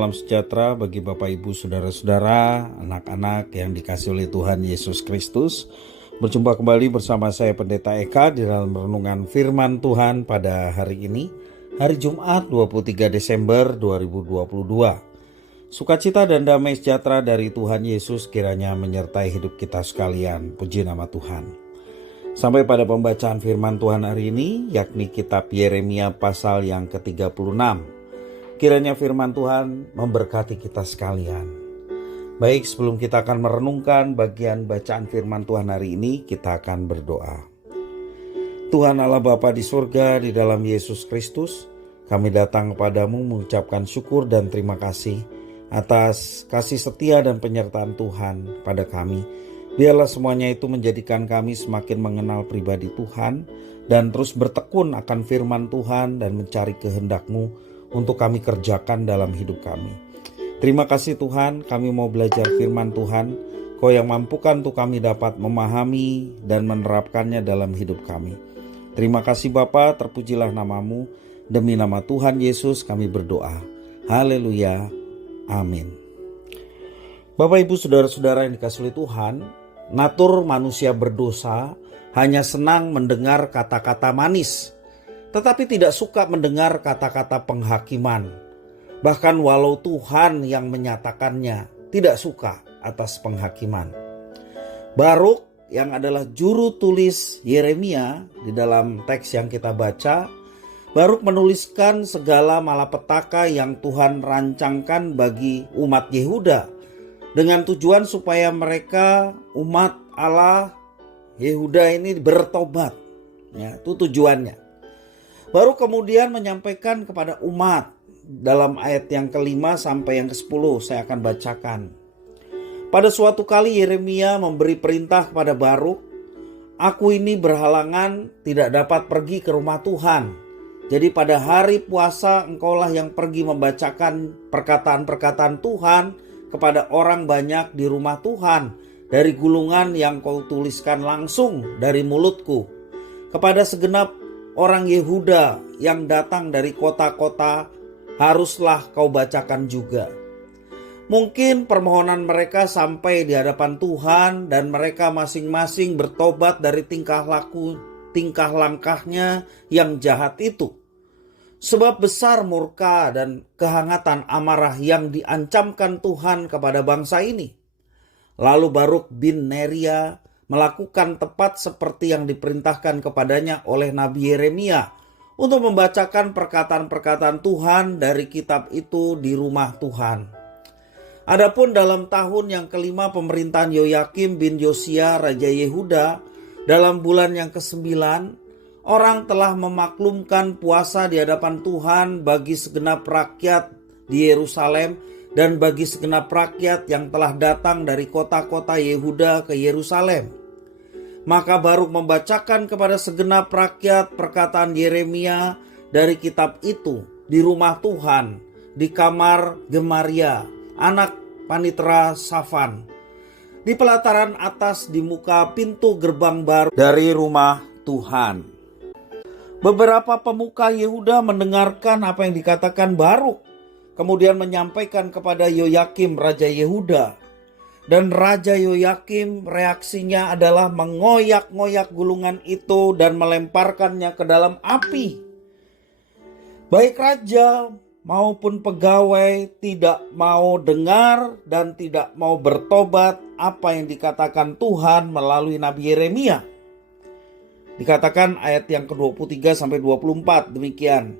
salam sejahtera bagi Bapak Ibu Saudara-saudara, anak-anak yang dikasihi oleh Tuhan Yesus Kristus. Berjumpa kembali bersama saya Pendeta Eka di dalam renungan firman Tuhan pada hari ini, hari Jumat 23 Desember 2022. Sukacita dan damai sejahtera dari Tuhan Yesus kiranya menyertai hidup kita sekalian. Puji nama Tuhan. Sampai pada pembacaan firman Tuhan hari ini, yakni kitab Yeremia pasal yang ke-36. Kiranya firman Tuhan memberkati kita sekalian. Baik, sebelum kita akan merenungkan bagian bacaan firman Tuhan hari ini, kita akan berdoa. Tuhan Allah Bapa di surga, di dalam Yesus Kristus, kami datang kepadamu mengucapkan syukur dan terima kasih atas kasih setia dan penyertaan Tuhan pada kami. Biarlah semuanya itu menjadikan kami semakin mengenal pribadi Tuhan dan terus bertekun akan firman Tuhan dan mencari kehendak-Mu untuk kami kerjakan dalam hidup kami. Terima kasih Tuhan, kami mau belajar firman Tuhan. Kau yang mampukan untuk kami dapat memahami dan menerapkannya dalam hidup kami. Terima kasih Bapa, terpujilah nama-Mu. Demi nama Tuhan Yesus kami berdoa. Haleluya. Amin. Bapak Ibu Saudara-saudara yang dikasihi oleh Tuhan, natur manusia berdosa hanya senang mendengar kata-kata manis, tetapi tidak suka mendengar kata-kata penghakiman. Bahkan walau Tuhan yang menyatakannya, tidak suka atas penghakiman. Baruk yang adalah juru tulis Yeremia di dalam teks yang kita baca, Baruk menuliskan segala malapetaka yang Tuhan rancangkan bagi umat Yehuda dengan tujuan supaya mereka umat Allah Yehuda ini bertobat. Ya, itu tujuannya. Baru kemudian menyampaikan kepada umat dalam ayat yang ke-5 sampai yang ke-10 saya akan bacakan. Pada suatu kali Yeremia memberi perintah kepada Baruk, "Aku ini berhalangan tidak dapat pergi ke rumah Tuhan. Jadi pada hari puasa engkaulah yang pergi membacakan perkataan-perkataan Tuhan kepada orang banyak di rumah Tuhan dari gulungan yang kau tuliskan langsung dari mulutku. Kepada segenap orang Yehuda yang datang dari kota-kota haruslah kau bacakan juga. Mungkin permohonan mereka sampai di hadapan Tuhan dan mereka masing-masing bertobat dari tingkah langkahnya yang jahat itu. Sebab besar murka dan kehangatan amarah yang diancamkan Tuhan kepada bangsa ini." Lalu Baruk bin Neria melakukan tepat seperti yang diperintahkan kepadanya oleh Nabi Yeremia untuk membacakan perkataan-perkataan Tuhan dari kitab itu di rumah Tuhan. Adapun dalam tahun yang kelima pemerintahan Yoyakim bin Yosia Raja Yehuda, dalam bulan yang ke-9, orang telah memaklumkan puasa di hadapan Tuhan bagi segenap rakyat di Yerusalem dan bagi segenap rakyat yang telah datang dari kota-kota Yehuda ke Yerusalem. Maka Baruk membacakan kepada segenap rakyat perkataan Yeremia dari kitab itu di rumah Tuhan, di kamar Gemaria, anak Panitra Safan, di pelataran atas di muka pintu gerbang baru dari rumah Tuhan. Beberapa pemuka Yehuda mendengarkan apa yang dikatakan Baruk, kemudian menyampaikan kepada Yoyakim Raja Yehuda. Dan Raja Yoyakim reaksinya adalah mengoyak-ngoyak gulungan itu dan melemparkannya ke dalam api. Baik raja maupun pegawai tidak mau dengar dan tidak mau bertobat apa yang dikatakan Tuhan melalui Nabi Yeremia. Dikatakan ayat yang ke-23 sampai 24 demikian.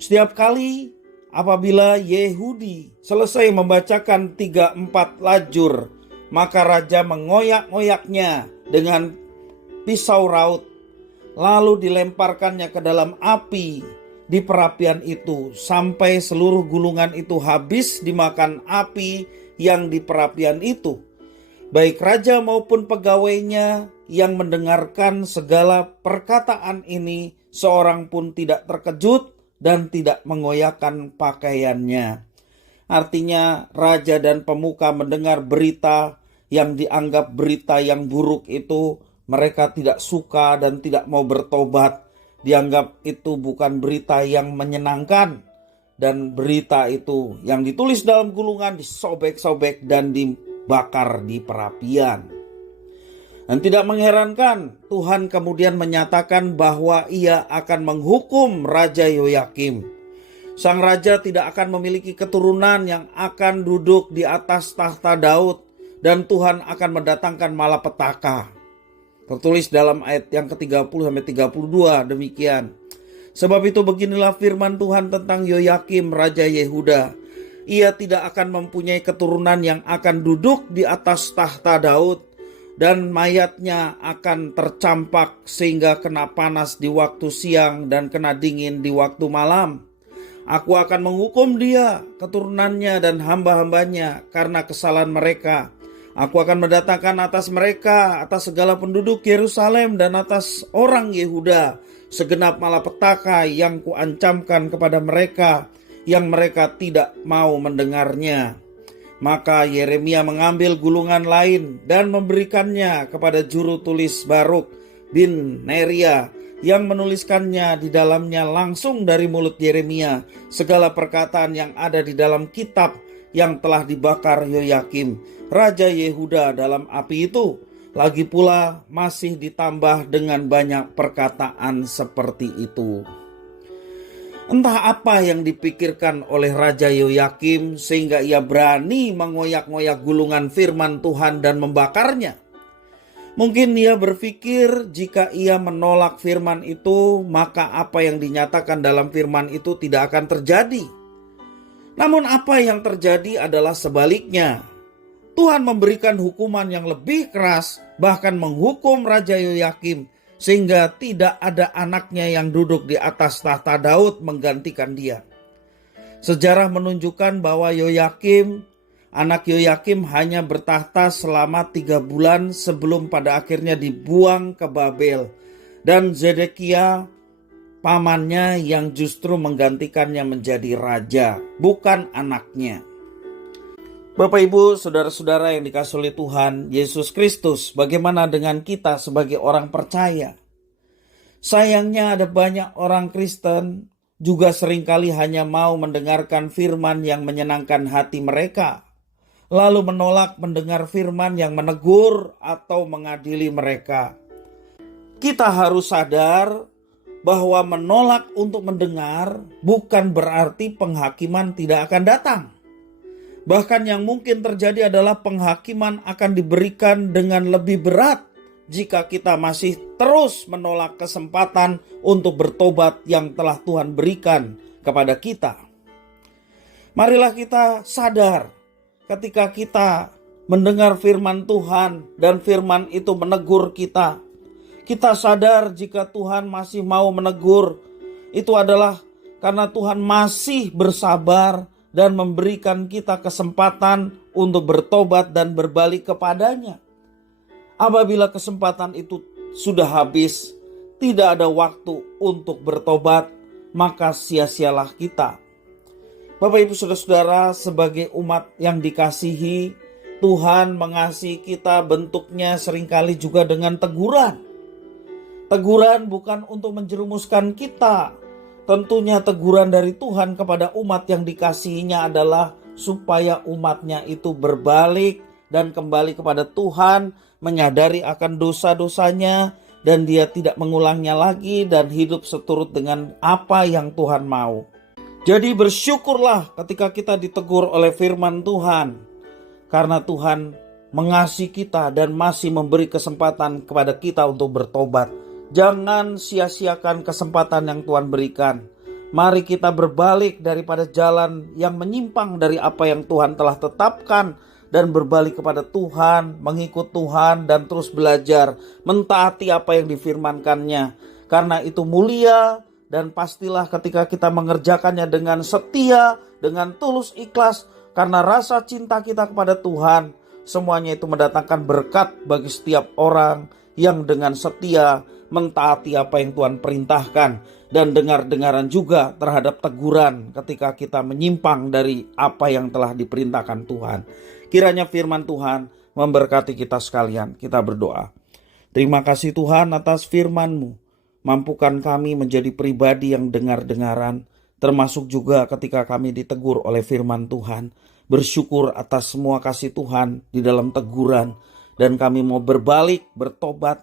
Setiap kali apabila Yehudi selesai membacakan 3-4 lajur, maka raja mengoyak-ngoyaknya dengan pisau raut, lalu dilemparkannya ke dalam api di perapian itu, sampai seluruh gulungan itu habis dimakan api yang di perapian itu. Baik raja maupun pegawainya yang mendengarkan segala perkataan ini, seorang pun tidak terkejut dan tidak mengoyakkan pakaiannya. Artinya raja dan pemuka mendengar berita yang dianggap berita yang buruk itu, mereka tidak suka dan tidak mau bertobat. Dianggap itu bukan berita yang menyenangkan. dan berita itu yang ditulis dalam gulungan disobek-sobek dan dibakar di perapian. Dan tidak mengherankan, Tuhan kemudian menyatakan bahwa Ia akan menghukum Raja Yoyakim. Sang raja tidak akan memiliki keturunan yang akan duduk di atas tahta Daud, dan Tuhan akan mendatangkan malapetaka. Tertulis dalam ayat yang ke-30-32 demikian. Sebab itu beginilah firman Tuhan tentang Yoyakim Raja Yehuda. Ia tidak akan mempunyai keturunan yang akan duduk di atas tahta Daud, dan mayatnya akan tercampak sehingga kena panas di waktu siang dan kena dingin di waktu malam. Aku akan menghukum dia, keturunannya dan hamba-hambanya karena kesalahan mereka. Aku akan mendatangkan atas mereka, atas segala penduduk Yerusalem dan atas orang Yehuda, segenap malapetaka yang kuancamkan kepada mereka, yang mereka tidak mau mendengarnya. Maka Yeremia mengambil gulungan lain dan memberikannya kepada juru tulis Baruk bin Neria, yang menuliskannya di dalamnya langsung dari mulut Yeremia segala perkataan yang ada di dalam kitab yang telah dibakar Yoyakim Raja Yehuda dalam api itu. Lagi pula masih ditambah dengan banyak perkataan seperti itu. Entah apa yang dipikirkan oleh Raja Yoyakim sehingga ia berani mengoyak-ngoyak gulungan firman Tuhan dan membakarnya. Mungkin ia berpikir jika ia menolak firman itu, maka apa yang dinyatakan dalam firman itu tidak akan terjadi. Namun apa yang terjadi adalah sebaliknya. Tuhan memberikan hukuman yang lebih keras, bahkan menghukum Raja Yoyakim, sehingga tidak ada anaknya yang duduk di atas tahta Daud menggantikan dia. Sejarah menunjukkan bahwa anak Yoyakim hanya bertahta selama 3 bulan sebelum pada akhirnya dibuang ke Babel. Dan Zedekia pamannya yang justru menggantikannya menjadi raja, bukan anaknya. Bapak Ibu, saudara-saudara yang dikasihi oleh Tuhan Yesus Kristus, bagaimana dengan kita sebagai orang percaya? Sayangnya ada banyak orang Kristen juga seringkali hanya mau mendengarkan firman yang menyenangkan hati mereka, lalu menolak mendengar firman yang menegur atau mengadili mereka. Kita harus sadar bahwa menolak untuk mendengar bukan berarti penghakiman tidak akan datang. Bahkan yang mungkin terjadi adalah penghakiman akan diberikan dengan lebih berat jika kita masih terus menolak kesempatan untuk bertobat yang telah Tuhan berikan kepada kita. Marilah kita sadar ketika kita mendengar firman Tuhan dan firman itu menegur kita. Kita sadar jika Tuhan masih mau menegur, itu adalah karena Tuhan masih bersabar dan memberikan kita kesempatan untuk bertobat dan berbalik kepadanya. Apabila kesempatan itu sudah habis, tidak ada waktu untuk bertobat, maka sia-sialah kita. Bapak Ibu Saudara-saudara, sebagai umat yang dikasihi, Tuhan mengasihi kita bentuknya seringkali juga dengan teguran. Teguran bukan untuk menjerumuskan kita. Tentunya teguran dari Tuhan kepada umat yang dikasihinya adalah supaya umatnya itu berbalik dan kembali kepada Tuhan, menyadari akan dosa-dosanya, dan dia tidak mengulangnya lagi dan hidup seturut dengan apa yang Tuhan mau. Jadi bersyukurlah ketika kita ditegur oleh firman Tuhan, karena Tuhan mengasihi kita dan masih memberi kesempatan kepada kita untuk bertobat. Jangan sia-siakan kesempatan yang Tuhan berikan. Mari kita berbalik daripada jalan yang menyimpang dari apa yang Tuhan telah tetapkan, dan berbalik kepada Tuhan, mengikut Tuhan, dan terus belajar mentaati apa yang difirmankannya. Karena itu mulia, dan pastilah ketika kita mengerjakannya dengan setia, dengan tulus ikhlas, karena rasa cinta kita kepada Tuhan, semuanya itu mendatangkan berkat bagi setiap orang yang dengan setia mentaati apa yang Tuhan perintahkan, dan dengar-dengaran juga terhadap teguran ketika kita menyimpang dari apa yang telah diperintahkan Tuhan. Kiranya firman Tuhan memberkati kita sekalian. Kita berdoa. Terima kasih Tuhan atas firman-Mu. Mampukan kami menjadi pribadi yang dengar-dengaran, termasuk juga ketika kami ditegur oleh firman Tuhan. Bersyukur atas semua kasih Tuhan di dalam teguran, dan kami mau berbalik, bertobat,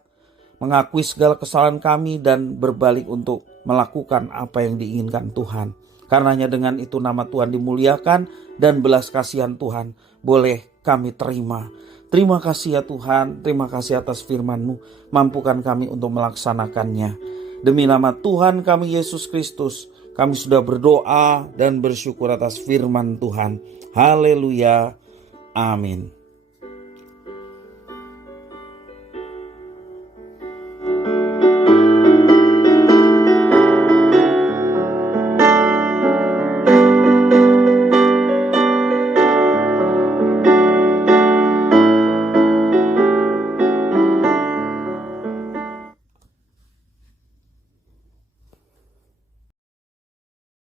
mengakui segala kesalahan kami dan berbalik untuk melakukan apa yang diinginkan Tuhan. Karenanya dengan itu nama Tuhan dimuliakan dan belas kasihan Tuhan boleh kami terima. Terima kasih ya Tuhan, terima kasih atas firman-Mu. Mampukan kami untuk melaksanakannya. Demi nama Tuhan kami Yesus Kristus, kami sudah berdoa dan bersyukur atas firman Tuhan. Haleluya. Amin.